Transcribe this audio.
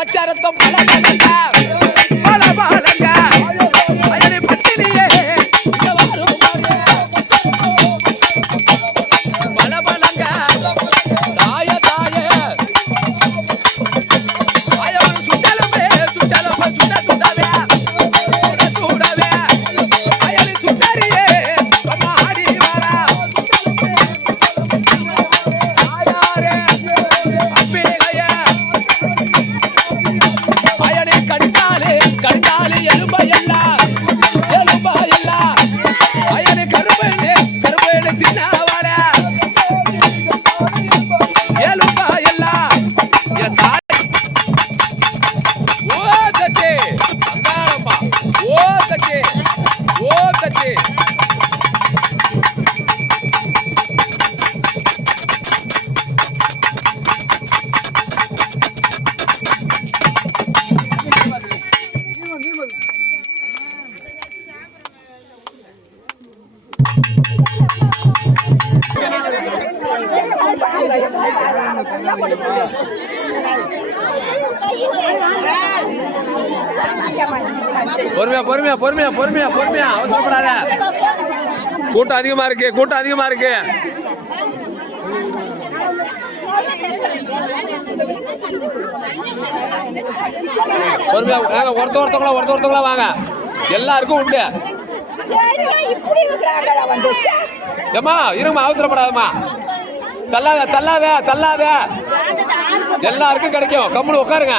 பச்சாரத்தம் படம் பொறுமையா பொறுமையா பொறுமையா பொறுமையா பொறுமையா. அவசரப்படாத. கூட்டம் அதிகமா இருக்கு கூட்டம் அதிகமா இருக்கு. பொறுமையா வாங்க ஒருத்த ஒருத்தவங்களா ஒருத்த ஒருத்தவங்களா வாங்க. எல்லாருக்கும் உண்டு. ஏமா இருமா அவசரப்படாதம்மா. தள்ளாத தள்ளாத தள்ளாத. எல்லாருக்கும் கிடைக்கும். கம்முன்னு உட்காருங்க.